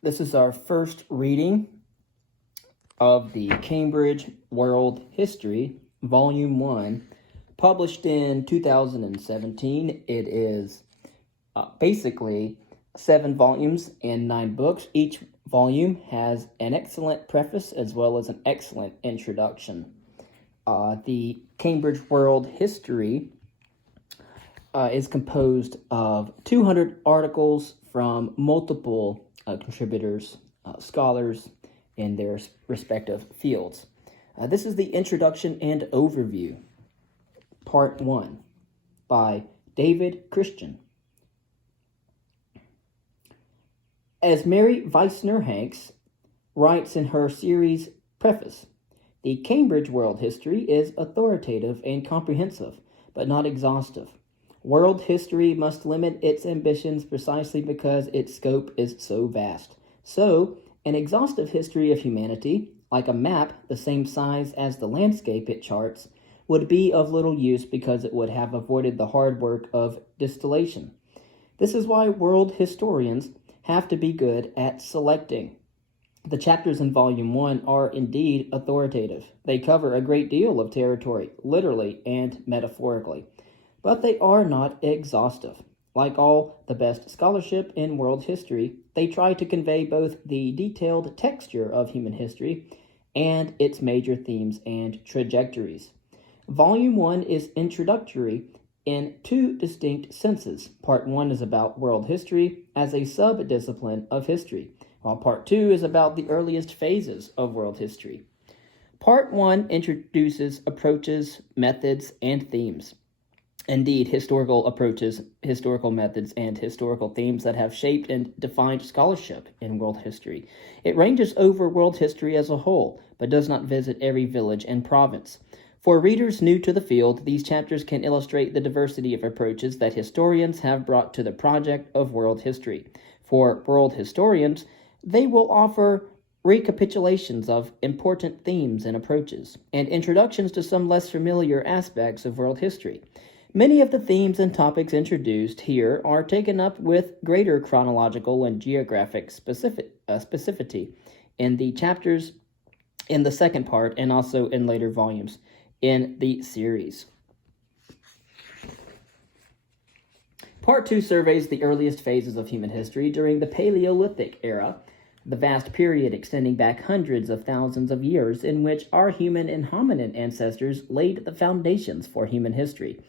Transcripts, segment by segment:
This is our first reading of the Cambridge World History, Volume 1, published in 2017. It is basically 7 volumes and 9 books. Each volume has an excellent preface as well as an excellent introduction. The Cambridge World History is composed of 200 articles from multiple contributors, scholars in their respective fields. This is the introduction and overview, Part 1, by David Christian. As Mary Weissner Hanks writes in her series preface, the Cambridge World History is authoritative and comprehensive, but not exhaustive. World history must limit its ambitions precisely because its scope is so vast. So, an exhaustive history of humanity, like a map the same size as the landscape it charts, would be of little use because it would have avoided the hard work of distillation. This is why world historians have to be good at selecting. The chapters in Volume 1 are indeed authoritative. They cover a great deal of territory, literally and metaphorically. But they are not exhaustive. Like all the best scholarship in world history, they try to convey both the detailed texture of human history and its major themes and trajectories. Volume 1 is introductory in 2 distinct senses. Part 1 is about world history as a sub-discipline of history, while Part 2 is about the earliest phases of world history. Part 1 introduces approaches, methods, and themes. Indeed, historical approaches, historical methods, and historical themes that have shaped and defined scholarship in world history. It ranges over world history as a whole, but does not visit every village and province. For readers new to the field, these chapters can illustrate the diversity of approaches that historians have brought to the project of world history. For world historians, they will offer recapitulations of important themes and approaches, and introductions to some less familiar aspects of world history. Many of the themes and topics introduced here are taken up with greater chronological and geographic specificity in the chapters in the second part and also in later volumes in the series. Part 2 surveys the earliest phases of human history during the Paleolithic era, the vast period extending back hundreds of thousands of years in which our human and hominin ancestors laid the foundations for human history.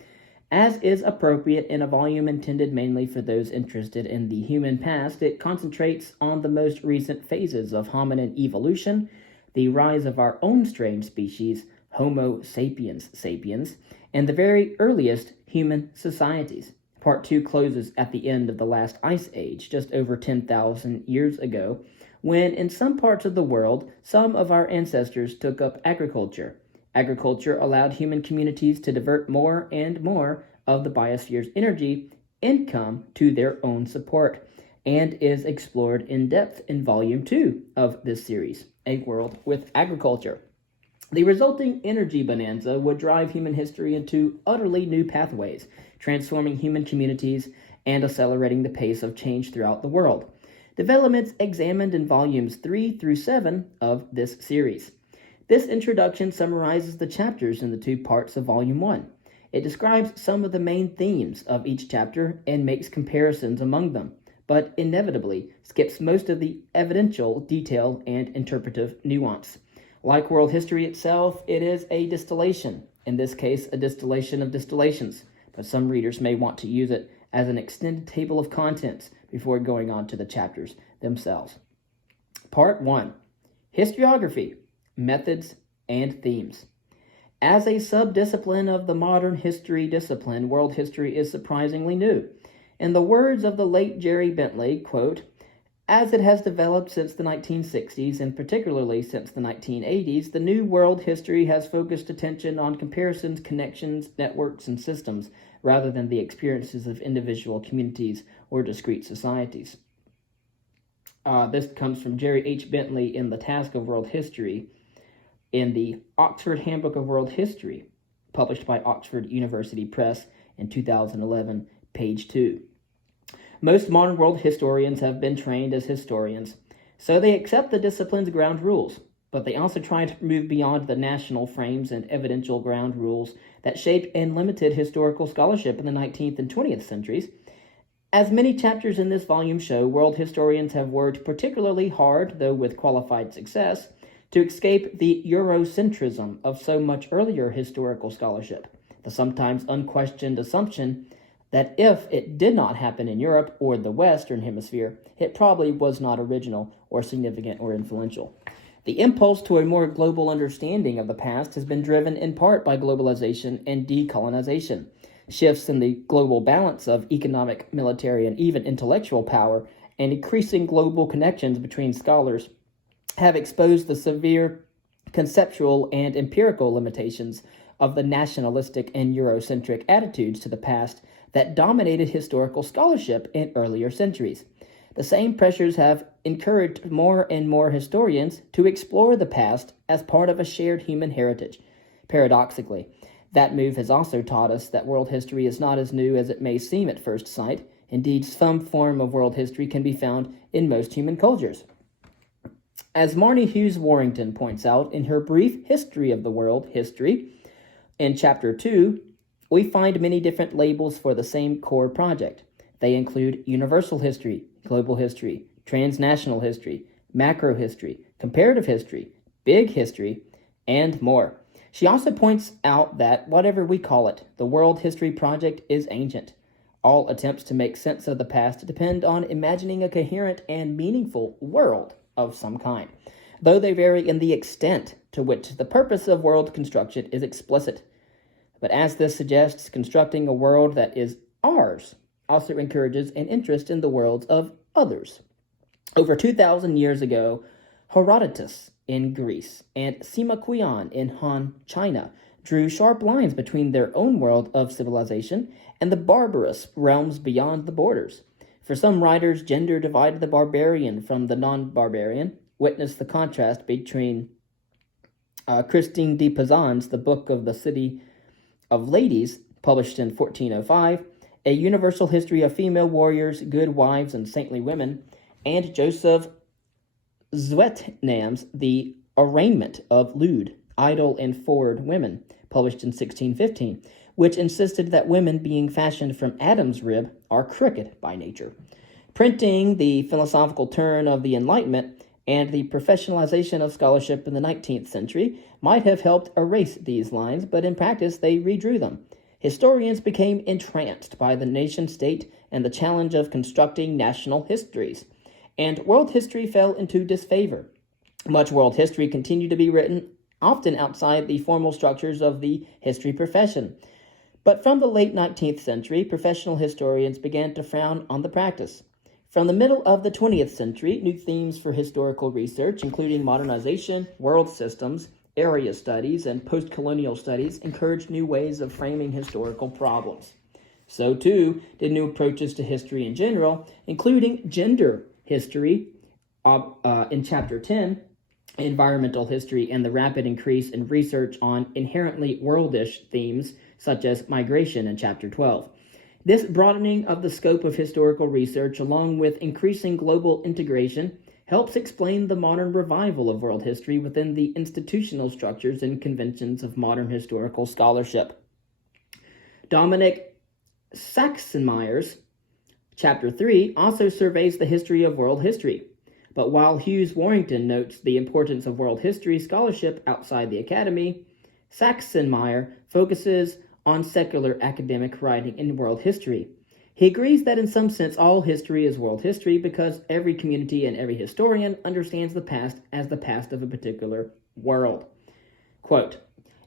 As is appropriate in a volume intended mainly for those interested in the human past, it concentrates on the most recent phases of hominin evolution, the rise of our own strange species, Homo sapiens sapiens, and the very earliest human societies. Part 2 closes at the end of the last ice age, just over 10,000 years ago, when in some parts of the world, some of our ancestors took up agriculture. Agriculture allowed human communities to divert more and more of the biosphere's energy income to their own support, and is explored in depth in Volume 2 of this series, A World with Agriculture. The resulting energy bonanza would drive human history into utterly new pathways, transforming human communities and accelerating the pace of change throughout the world. Developments examined in Volumes 3 through 7 of this series. This introduction summarizes the chapters in the 2 parts of Volume 1. It describes some of the main themes of each chapter and makes comparisons among them, but inevitably skips most of the evidential detail and interpretive nuance. Like world history itself, it is a distillation, in this case a distillation of distillations, but some readers may want to use it as an extended table of contents before going on to the chapters themselves. Part 1. Historiography, Methods, and Themes. As a sub-discipline of the modern history discipline, world history is surprisingly new. In the words of the late Jerry Bentley, quote, "As it has developed since the 1960s, and particularly since the 1980s, the new world history has focused attention on comparisons, connections, networks, and systems, rather than the experiences of individual communities or discrete societies." This comes from Jerry H. Bentley in The Task of World History in the Oxford Handbook of World History, published by Oxford University Press in 2011, page 2. Most modern world historians have been trained as historians. So they accept the discipline's ground rules, but they also try to move beyond the national frames and evidential ground rules that shaped and limited historical scholarship in the 19th and 20th centuries. As many chapters in this volume show, world historians have worked particularly hard, though with qualified success, to escape the Eurocentrism of so much earlier historical scholarship, the sometimes unquestioned assumption that if it did not happen in Europe or the Western Hemisphere, it probably was not original or significant or influential. The impulse to a more global understanding of the past has been driven in part by globalization and decolonization. Shifts in the global balance of economic, military, and even intellectual power, and increasing global connections between scholars have exposed the severe conceptual and empirical limitations of the nationalistic and Eurocentric attitudes to the past that dominated historical scholarship in earlier centuries. The same pressures have encouraged more and more historians to explore the past as part of a shared human heritage. Paradoxically, that move has also taught us that world history is not as new as it may seem at first sight. Indeed, some form of world history can be found in most human cultures. As Marnie Hughes Warrington points out in her brief History of the World History, in Chapter 2, we find many different labels for the same core project. They include universal history, global history, transnational history, macro history, comparative history, big history, and more. She also points out that, whatever we call it, the World History Project is ancient. All attempts to make sense of the past depend on imagining a coherent and meaningful world of some kind, though they vary in the extent to which the purpose of world construction is explicit. But as this suggests, constructing a world that is ours also encourages an interest in the worlds of others. Over 2,000 years ago, Herodotus in Greece and Sima Qian in Han, China, drew sharp lines between their own world of civilization and the barbarous realms beyond the borders. For some writers, gender divided the barbarian from the non-barbarian. Witness the contrast between Christine de Pizan's The Book of the City of Ladies, published in 1405, A Universal History of Female Warriors, Good Wives, and Saintly Women, and Joseph Zwetnam's The Arraignment of Lewd, Idle, and Forward Women, published in 1615, which insisted that women being fashioned from Adam's rib are crooked by nature. Printing the philosophical turn of the Enlightenment and the professionalization of scholarship in the 19th century might have helped erase these lines, but in practice they redrew them. Historians became entranced by the nation-state and the challenge of constructing national histories, and world history fell into disfavor. Much world history continued to be written, often outside the formal structures of the history profession. But from the late 19th century, professional historians began to frown on the practice. From the middle of the 20th century, new themes for historical research, including modernization, world systems, area studies, and post-colonial studies, encouraged new ways of framing historical problems. So, too, did new approaches to history in general, including gender history in Chapter 10, environmental history, and the rapid increase in research on inherently worldish themes such as migration in Chapter 12. This broadening of the scope of historical research, along with increasing global integration, helps explain the modern revival of world history within the institutional structures and conventions of modern historical scholarship. Dominic Saxenmeyer's Chapter 3 also surveys the history of world history. But while Hughes Warrington notes the importance of world history scholarship outside the academy, Saxenmeyer focuses on secular academic writing in world history. He agrees that in some sense all history is world history because every community and every historian understands the past as the past of a particular world. Quote,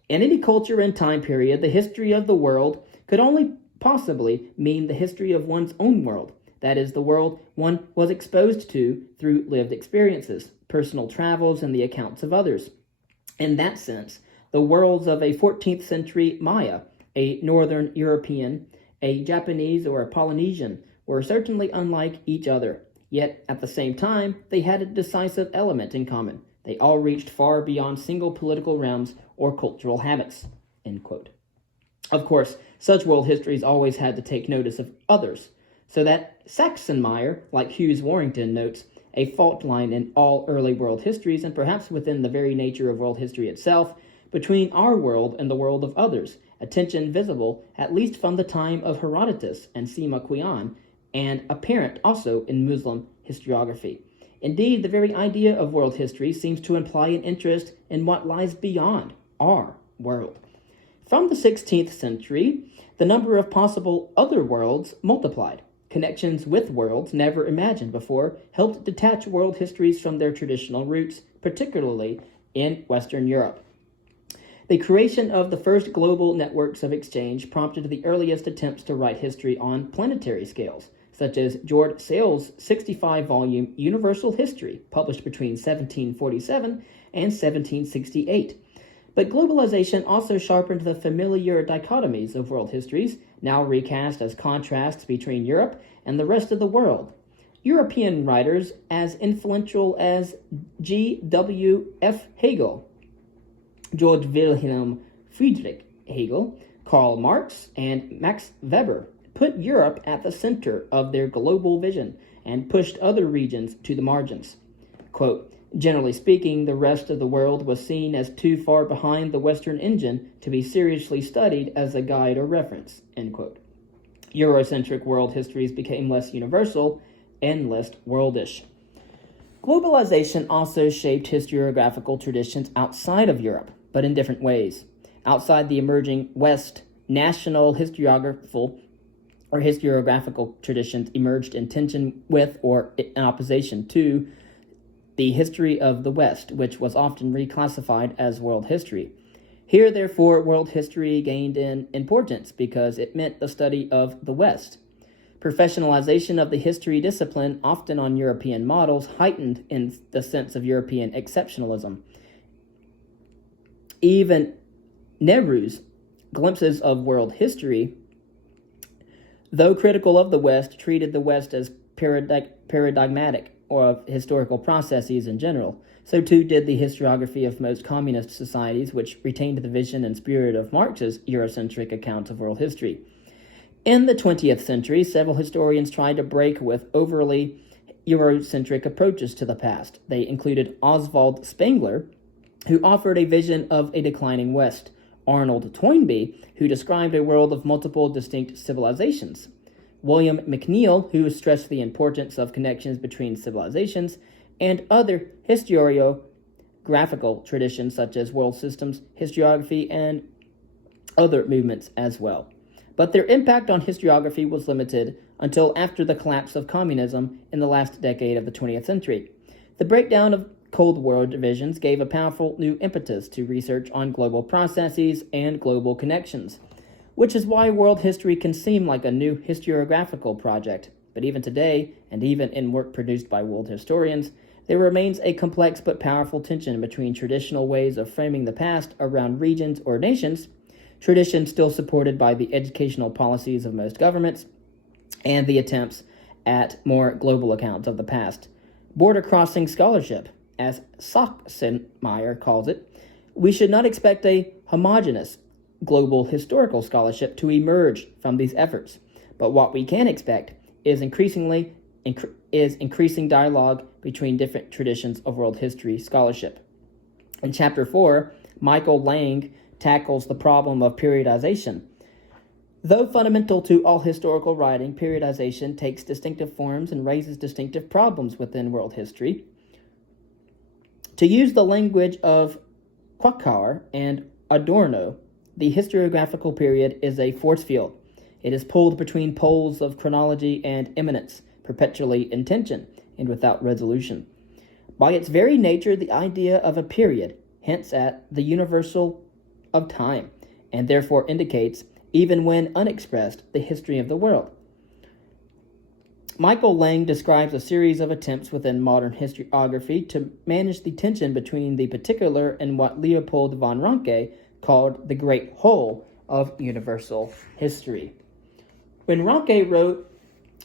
in any culture and time period, the history of the world could only possibly mean the history of one's own world, that is, the world one was exposed to through lived experiences, personal travels, and the accounts of others. In that sense, the worlds of a 14th century Maya, a Northern European, a Japanese, or a Polynesian were certainly unlike each other, yet at the same time they had a decisive element in common. They all reached far beyond single political realms or cultural habits. End quote. Of course, such world histories always had to take notice of others, so that Saxenmeyer, like Hughes Warrington notes, a fault line in all early world histories, and perhaps within the very nature of world history itself, between our world and the world of others, a tension visible at least from the time of Herodotus and Sima Qian, and apparent also in Muslim historiography. Indeed, the very idea of world history seems to imply an interest in what lies beyond our world. From the 16th century, the number of possible other worlds multiplied. Connections with worlds never imagined before helped detach world histories from their traditional roots, particularly in Western Europe. The creation of the first global networks of exchange prompted the earliest attempts to write history on planetary scales, such as George Sale's 65-volume Universal History, published between 1747 and 1768. But globalization also sharpened the familiar dichotomies of world histories, now recast as contrasts between Europe and the rest of the world. European writers as influential as G.W.F. Hegel, George Wilhelm Friedrich Hegel, Karl Marx, and Max Weber put Europe at the center of their global vision and pushed other regions to the margins. Quote, generally speaking, the rest of the world was seen as too far behind the Western engine to be seriously studied as a guide or reference, end quote. Eurocentric world histories became less universal and less worldish. Globalization also shaped historiographical traditions outside of Europe, but in different ways. Outside the emerging West, national historiographical traditions emerged in tension with or in opposition to the history of the West, which was often reclassified as world history. Here, therefore, world history gained in importance because it meant the study of the West. Professionalization of the history discipline, often on European models, heightened in the sense of European exceptionalism. Even Nehru's glimpses of world history, though critical of the West, treated the West as paradigmatic or of historical processes in general. So too did the historiography of most communist societies, which retained the vision and spirit of Marx's Eurocentric account of world history. In the 20th century, several historians tried to break with overly Eurocentric approaches to the past. They included Oswald Spengler, who offered a vision of a declining West, Arnold Toynbee, who described a world of multiple distinct civilizations, William McNeill, who stressed the importance of connections between civilizations, and other historiographical traditions such as world systems, historiography, and other movements as well. But their impact on historiography was limited until after the collapse of communism in the last decade of the 20th century. The breakdown of Cold War divisions gave a powerful new impetus to research on global processes and global connections, which is why world history can seem like a new historiographical project. But even today, and even in work produced by world historians, there remains a complex but powerful tension between traditional ways of framing the past around regions or nations, traditions still supported by the educational policies of most governments, and the attempts at more global accounts of the past. Border-crossing scholarship, as Sachsenmeier calls it, we should not expect a homogeneous global historical scholarship to emerge from these efforts, but what we can expect is increasing dialogue between different traditions of world history scholarship. In Chapter 4, Michael Lang tackles the problem of periodization. Though fundamental to all historical writing, periodization takes distinctive forms and raises distinctive problems within world history. To use the language of Krakauer and Adorno, the historiographical period is a force field. It is pulled between poles of chronology and immanence, perpetually in tension and without resolution. By its very nature, the idea of a period hints at the universal of time, and therefore indicates, even when unexpressed, the history of the world. Michael Lang describes a series of attempts within modern historiography to manage the tension between the particular and what Leopold von Ranke called the great whole of universal history. When Ranke wrote,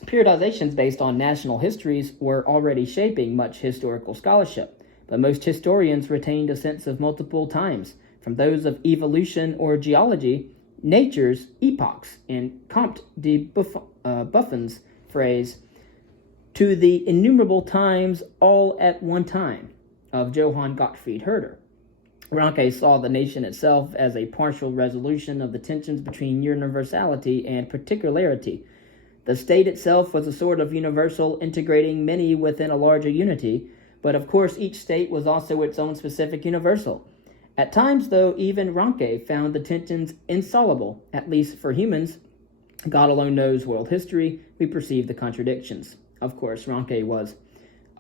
periodizations based on national histories were already shaping much historical scholarship, but most historians retained a sense of multiple times, from those of evolution or geology, nature's epochs, in Comte de Buffon's phrase, to the innumerable times all at one time of Johann Gottfried Herder. Ranke saw the nation itself as a partial resolution of the tensions between universality and particularity. The state itself was a sort of universal integrating many within a larger unity, but of course each state was also its own specific universal. At times, though, even Ranke found the tensions insoluble, at least for humans. God alone knows world history, we perceive the contradictions. Of course, Ranke was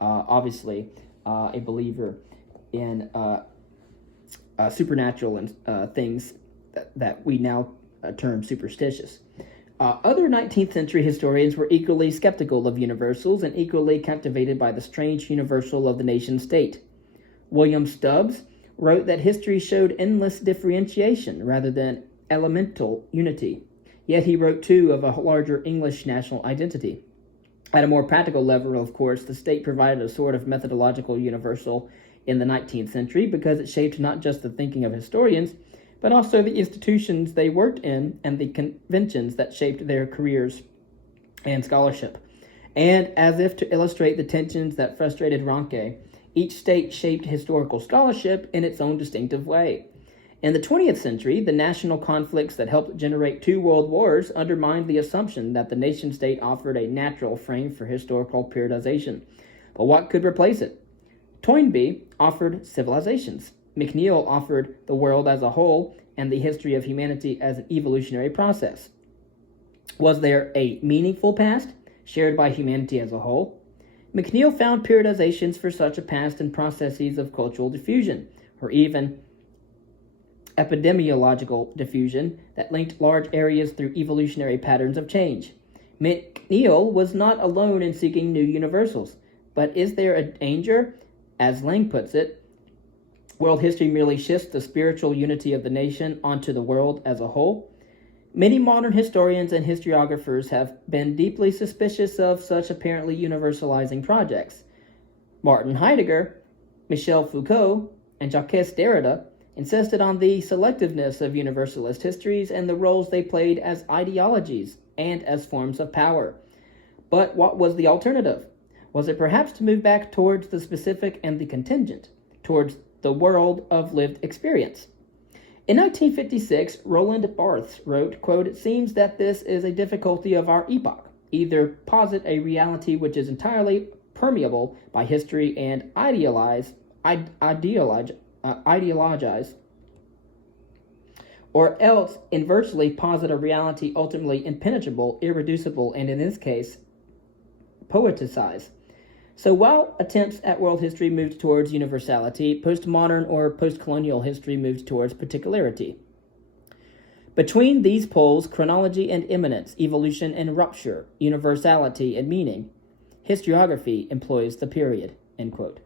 obviously a believer in supernatural and things that we now term superstitious. Other 19th century historians were equally skeptical of universals and equally captivated by the strange universal of the nation state. William Stubbs wrote that history showed endless differentiation rather than elemental unity. Yet he wrote too of a larger English national identity. At a more practical level, of course, the state provided a sort of methodological universal in the 19th century because it shaped not just the thinking of historians, but also the institutions they worked in and the conventions that shaped their careers and scholarship. And as if to illustrate the tensions that frustrated Ranke, each state shaped historical scholarship in its own distinctive way. In the 20th century, the national conflicts that helped generate 2 world wars undermined the assumption that the nation-state offered a natural frame for historical periodization. But what could replace it? Toynbee offered civilizations. McNeill offered the world as a whole and the history of humanity as an evolutionary process. Was there a meaningful past shared by humanity as a whole? McNeill found periodizations for such a past in processes of cultural diffusion, or even epidemiological diffusion that linked large areas through evolutionary patterns of change. McNeill was not alone in seeking new universals, but is there a danger, as Lang puts it, world history merely shifts the spiritual unity of the nation onto the world as a whole? Many modern historians and historiographers have been deeply suspicious of such apparently universalizing projects. Martin Heidegger, Michel Foucault, and Jacques Derrida insisted on the selectiveness of universalist histories and the roles they played as ideologies and as forms of power. But what was the alternative? Was it perhaps to move back towards the specific and the contingent, towards the world of lived experience? In 1956, Roland Barthes wrote, quote, "It seems that this is a difficulty of our epoch. Either posit a reality which is entirely permeable by history and ideologize, or else inversely posit a reality ultimately impenetrable, irreducible, and in this case, poeticize." So while attempts at world history moved towards universality, postmodern or postcolonial history moved towards particularity. Between these poles, chronology and immanence, evolution and rupture, universality and meaning, historiography employs the period, end quote.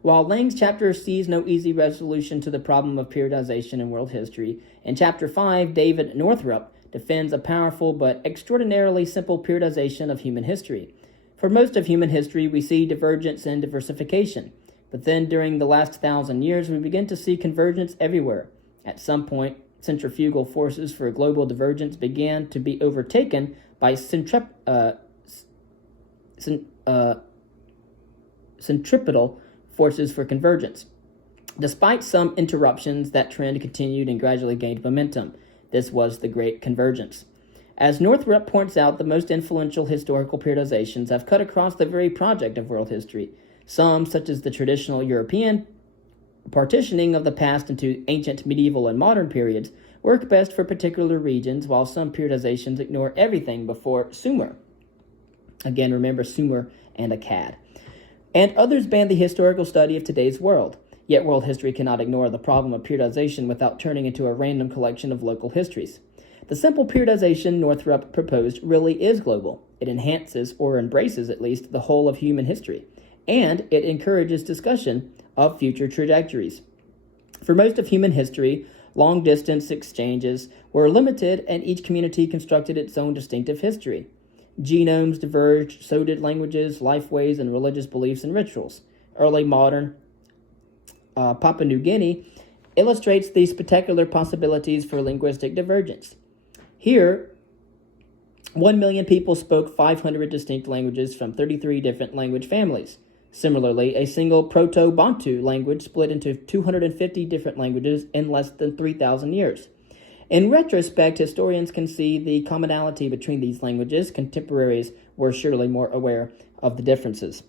While Lang's chapter sees no easy resolution to the problem of periodization in world history, in Chapter 5, David Northrup defends a powerful but extraordinarily simple periodization of human history. For most of human history, we see divergence and diversification, but then during the last 1,000 years, we begin to see convergence everywhere. At some point, centrifugal forces for global divergence began to be overtaken by centripetal forces for convergence. Despite some interruptions, that trend continued and gradually gained momentum. This was the Great Convergence. As Northrup points out, the most influential historical periodizations have cut across the very project of world history. Some, such as the traditional European partitioning of the past into ancient, medieval, and modern periods, work best for particular regions, while some periodizations ignore everything before Sumer. Again, remember Sumer and Akkad. And others ban the historical study of today's world. Yet world history cannot ignore the problem of periodization without turning into a random collection of local histories. The simple periodization Northrup proposed really is global. It enhances, or embraces at least, the whole of human history, and it encourages discussion of future trajectories. For most of human history, long-distance exchanges were limited, and each community constructed its own distinctive history. Genomes diverged, so did languages, lifeways, and religious beliefs and rituals. Early modern Papua New Guinea illustrates these spectacular possibilities for linguistic divergence. Here, 1 million people spoke 500 distinct languages from 33 different language families. Similarly, a single Proto-Bantu language split into 250 different languages in less than 3,000 years. In retrospect, historians can see the commonality between these languages. Contemporaries were surely more aware of the differences.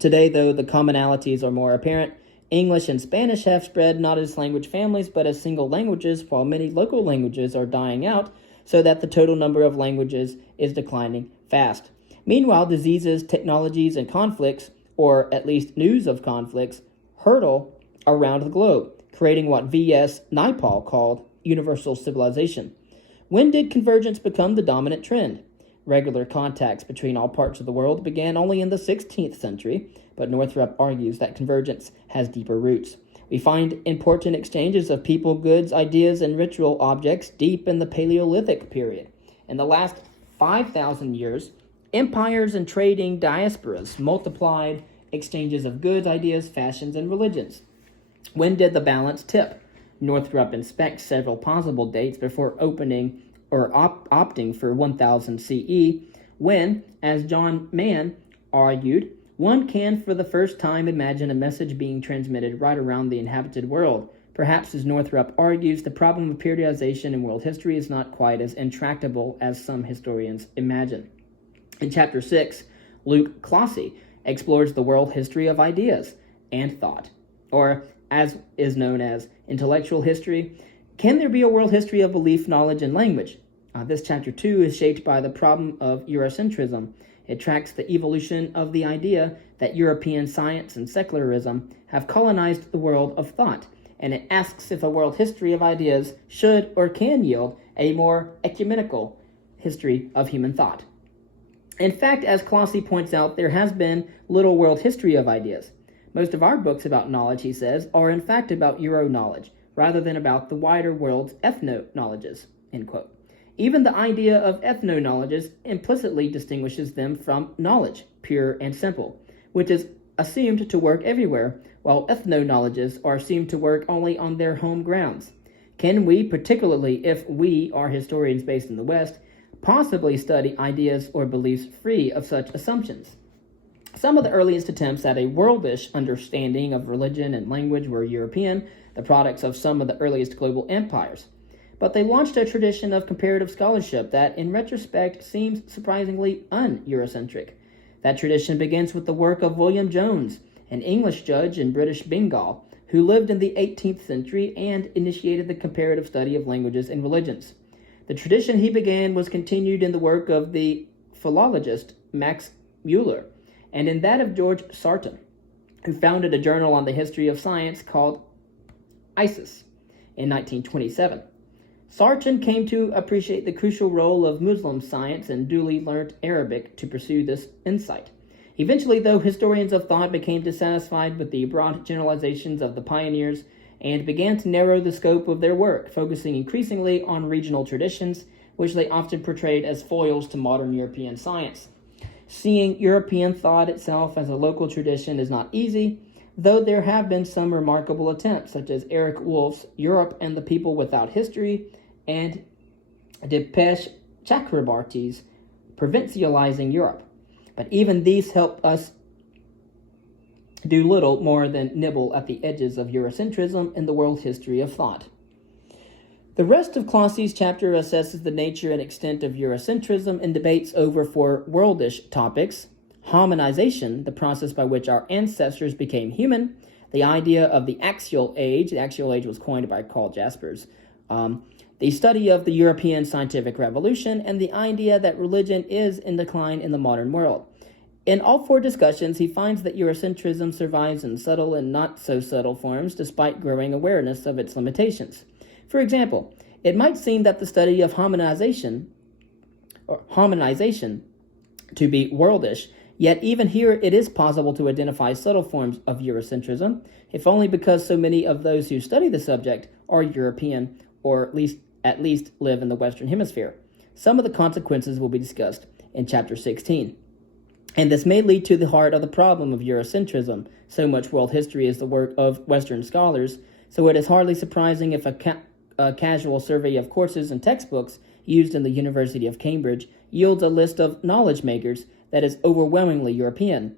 Today, though, the commonalities are more apparent. English and Spanish have spread not as language families, but as single languages, while many local languages are dying out, so that the total number of languages is declining fast. Meanwhile, diseases, technologies, and conflicts, or at least news of conflicts, hurtle around the globe, creating what V.S. Naipaul called universal civilization. When did convergence become the dominant trend? Regular contacts between all parts of the world began only in the 16th century, but Northrop argues that convergence has deeper roots. We find important exchanges of people, goods, ideas, and ritual objects deep in the Paleolithic period. In the last 5,000 years, empires and trading diasporas multiplied exchanges of goods, ideas, fashions, and religions. When did the balance tip? Northrop inspects several possible dates before opening or opting for 1000 CE, when, as John Mann argued, one can for the first time imagine a message being transmitted right around the inhabited world. Perhaps, as Northrop argues, the problem of periodization in world history is not quite as intractable as some historians imagine. In Chapter 6, Luke Clossie explores the world history of ideas and thought, or as is known as intellectual history. Can there be a world history of belief, knowledge, and language? This chapter 2 is shaped by the problem of Eurocentrism. It tracks the evolution of the idea that European science and secularism have colonized the world of thought, and it asks if a world history of ideas should or can yield a more ecumenical history of human thought. In fact, as Clossie points out, there has been little world history of ideas. Most of our books about knowledge, he says, are in fact about Euro-knowledge, rather than about the wider world's ethno-knowledges, end quote. Even the idea of ethno-knowledges implicitly distinguishes them from knowledge, pure and simple, which is assumed to work everywhere, while ethno-knowledges are assumed to work only on their home grounds. Can we, particularly if we are historians based in the West, possibly study ideas or beliefs free of such assumptions? Some of the earliest attempts at a worldish understanding of religion and language were European, the products of some of the earliest global empires. But they launched a tradition of comparative scholarship that, in retrospect, seems surprisingly un-Eurocentric. That tradition begins with the work of William Jones, an English judge in British Bengal, who lived in the 18th century and initiated the comparative study of languages and religions. The tradition he began was continued in the work of the philologist Max Muller, and in that of George Sarton, who founded a journal on the history of science called ISIS in 1927. Sarton came to appreciate the crucial role of Muslim science and duly learnt Arabic to pursue this insight. Eventually, though, historians of thought became dissatisfied with the broad generalizations of the pioneers and began to narrow the scope of their work, focusing increasingly on regional traditions, which they often portrayed as foils to modern European science. Seeing European thought itself as a local tradition is not easy, though there have been some remarkable attempts, such as Eric Wolf's Europe and the People Without History, and Dipesh Chakrabarty's Provincializing Europe. But even these help us do little more than nibble at the edges of Eurocentrism in the world history of thought. The rest of Clossie's chapter assesses the nature and extent of Eurocentrism and debates over four worldish topics: hominization, the process by which our ancestors became human; the idea of the axial age was coined by Karl Jaspers; the study of the European scientific revolution; and the idea that religion is in decline in the modern world. In all four discussions, he finds that Eurocentrism survives in subtle and not-so-subtle forms despite growing awareness of its limitations. For example, it might seem that the study of hominization to be worldish, yet even here it is possible to identify subtle forms of Eurocentrism, if only because so many of those who study the subject are European, or at least live in the Western Hemisphere. Some of the consequences will be discussed in Chapter 16. And this may lead to the heart of the problem of Eurocentrism. So much world history is the work of Western scholars, so it is hardly surprising if a casual survey of courses and textbooks used in the University of Cambridge yields a list of knowledge makers that is overwhelmingly European.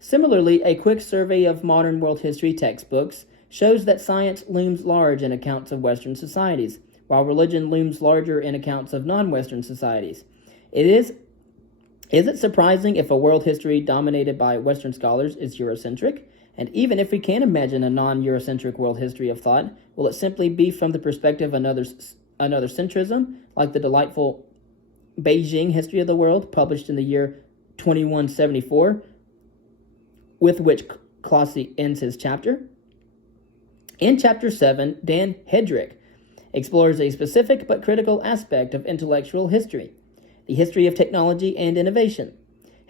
Similarly, a quick survey of modern world history textbooks shows that science looms large in accounts of Western societies, while religion looms larger in accounts of non-Western societies. Is it surprising if a world history dominated by Western scholars is Eurocentric? And even if we can imagine a non-Eurocentric world history of thought, will it simply be from the perspective of another centrism, like the delightful Beijing History of the World, published in the year 2174, with which Clohessy ends his chapter? In Chapter 7, Dan Hedrick explores a specific but critical aspect of intellectual history, the history of technology and innovation.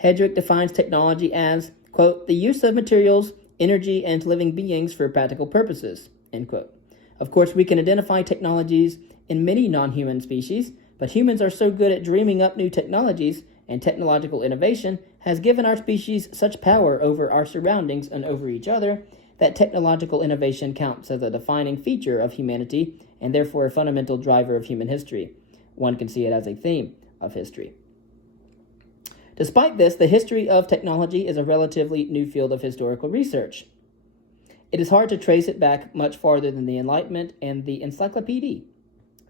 Hedrick defines technology as, quote, the use of materials, energy, and living beings for practical purposes, end quote. Of course, we can identify technologies in many non-human species, but humans are so good at dreaming up new technologies, and technological innovation has given our species such power over our surroundings and over each other that technological innovation counts as a defining feature of humanity and therefore a fundamental driver of human history. One can see it as a theme of history. Despite this, the history of technology is a relatively new field of historical research. It is hard to trace it back much farther than the Enlightenment and the Encyclopedia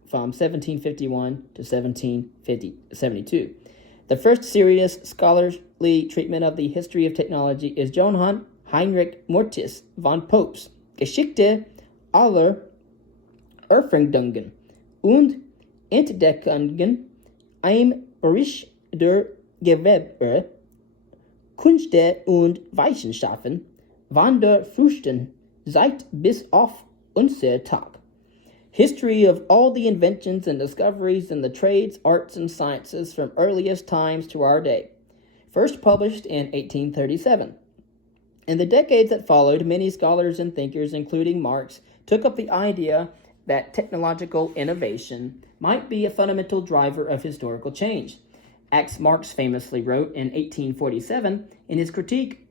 from 1751 to 1772. The first serious scholarly treatment of the history of technology is Johann Heinrich Moritz von Popp's Geschichte aller Erfindungen und Entdeckungen im Bereich der Gewerbe, Künste und Wissenschaften von der frühesten Zeit bis auf unser Tag. History of all the inventions and discoveries in the trades, arts, and sciences from earliest times to our day. First published in 1837. In the decades that followed, many scholars and thinkers, including Marx, took up the idea that technological innovation might be a fundamental driver of historical change. As Marx famously wrote in 1847 in his critique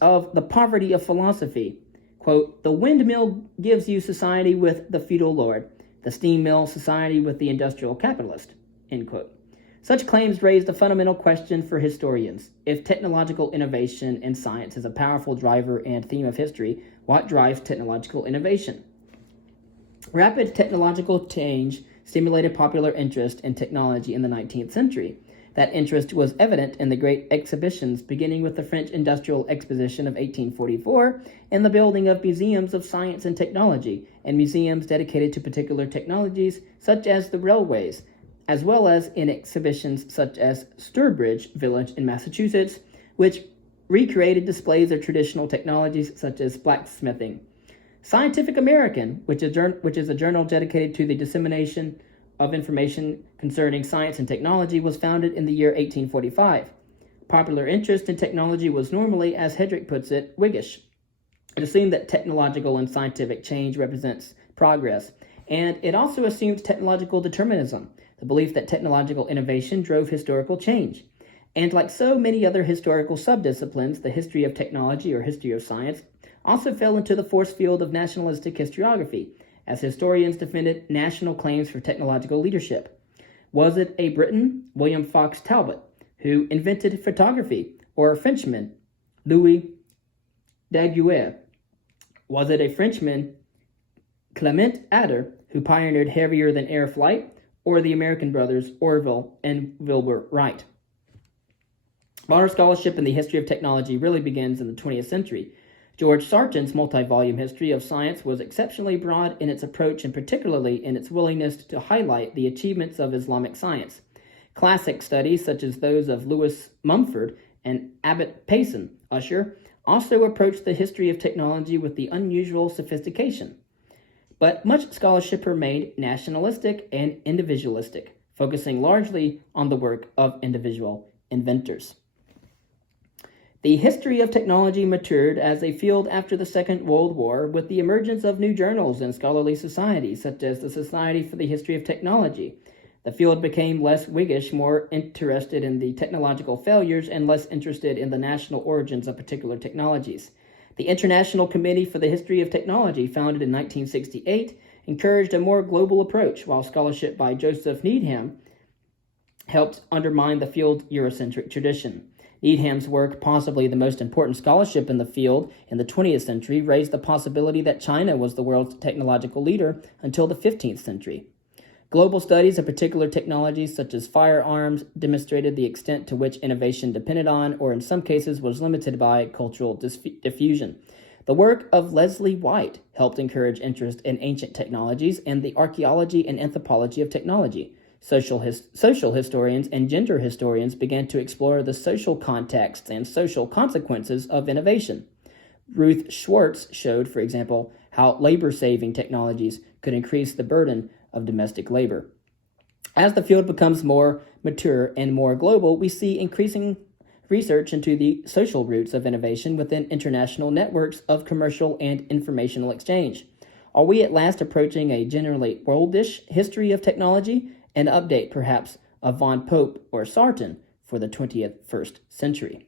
of the poverty of philosophy, quote, the windmill gives you society with the feudal lord, the steam mill society with the industrial capitalist, end quote. Such claims raised a fundamental question for historians. If technological innovation in science is a powerful driver and theme of history, what drives technological innovation? Rapid technological change stimulated popular interest in technology in the 19th century. That interest was evident in the great exhibitions beginning with the French Industrial Exposition of 1844 and the building of museums of science and technology and museums dedicated to particular technologies such as the railways, as well as in exhibitions such as Sturbridge Village in Massachusetts, which recreated displays of traditional technologies such as blacksmithing. Scientific American, which is a journal dedicated to the dissemination of information concerning science and technology, was founded in the year 1845. Popular interest in technology was normally, as Hedrick puts it, Whiggish. It assumed that technological and scientific change represents progress, and it also assumed technological determinism, the belief that technological innovation drove historical change. And like so many other historical subdisciplines, the history of technology or history of science also fell into the force field of nationalistic historiography, as historians defended national claims for technological leadership. Was it a Briton, William Fox Talbot, who invented photography, or a Frenchman, Louis Daguerre? Was it a Frenchman, Clement Ader, who pioneered heavier-than-air flight, or the American brothers Orville and Wilbur Wright? Modern scholarship in the history of technology really begins in the 20th century. George Sargent's multi-volume history of science was exceptionally broad in its approach and particularly in its willingness to highlight the achievements of Islamic science. Classic studies such as those of Lewis Mumford and Abbot Payson Usher also approached the history of technology with the unusual sophistication. But much scholarship remained nationalistic and individualistic, focusing largely on the work of individual inventors. The history of technology matured as a field after the Second World War with the emergence of new journals and scholarly societies, such as the Society for the History of Technology. The field became less Whiggish, more interested in the technological failures and less interested in the national origins of particular technologies. The International Committee for the History of Technology, founded in 1968, encouraged a more global approach, while scholarship by Joseph Needham helped undermine the field's Eurocentric tradition. Needham's work, possibly the most important scholarship in the field in the 20th century, raised the possibility that China was the world's technological leader until the 15th century. Global studies of particular technologies, such as firearms, demonstrated the extent to which innovation depended on, or in some cases was limited by, cultural diffusion. The work of Leslie White helped encourage interest in ancient technologies and the archaeology and anthropology of technology. Social historians and gender historians began to explore the social contexts and social consequences of innovation. Ruth Schwartz showed, for example, how labor-saving technologies could increase the burden of domestic labor. As the field becomes more mature and more global, we see increasing research into the social roots of innovation within international networks of commercial and informational exchange. Are we at last approaching a generally worldish history of technology? An update, perhaps, of von Pope or Sarton for the 21st century.